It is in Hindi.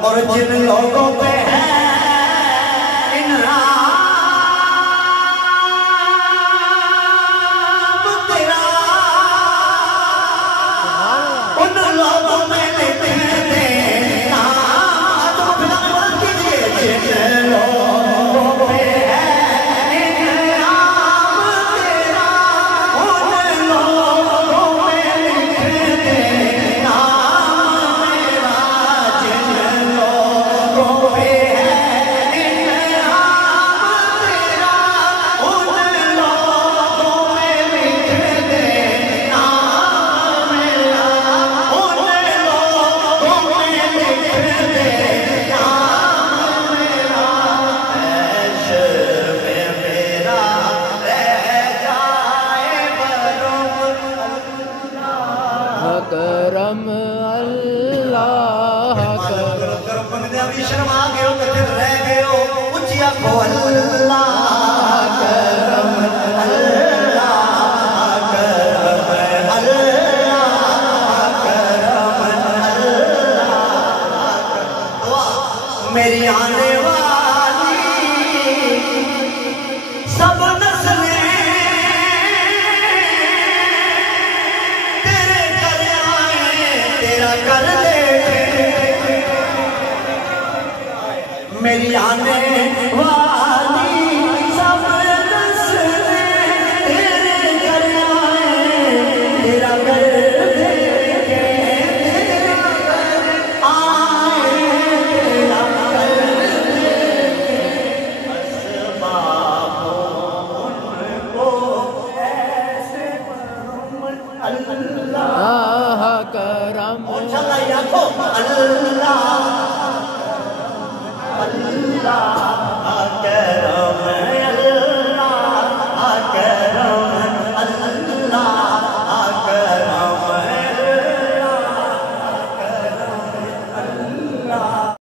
और जिन लोगों पे है इनाम तेरा, उन लोगों में लिख देना। तो फिलहाल कीजिए जिन लोगों पे है इनाम तेरा, उन लोगों में लिख देना मेरा। जिन लोगों पे है इनाम तेरा, उन लोगों में लिख देना मेरा। उन लोगों में लिख देना मेरा। ऐश में मेरा रह जाए करम अल्लाह करम। बंदे भी शर्मा गए हो, किथे रह गए हो, उच्ची आखो अल्लाह करम, अल्लाह करम, अल्लाह करम, अल्लाह करम। मेरी आने वाली सब नस्लें तेरे कर आए, तेरा कर दे। मेरी आने वाली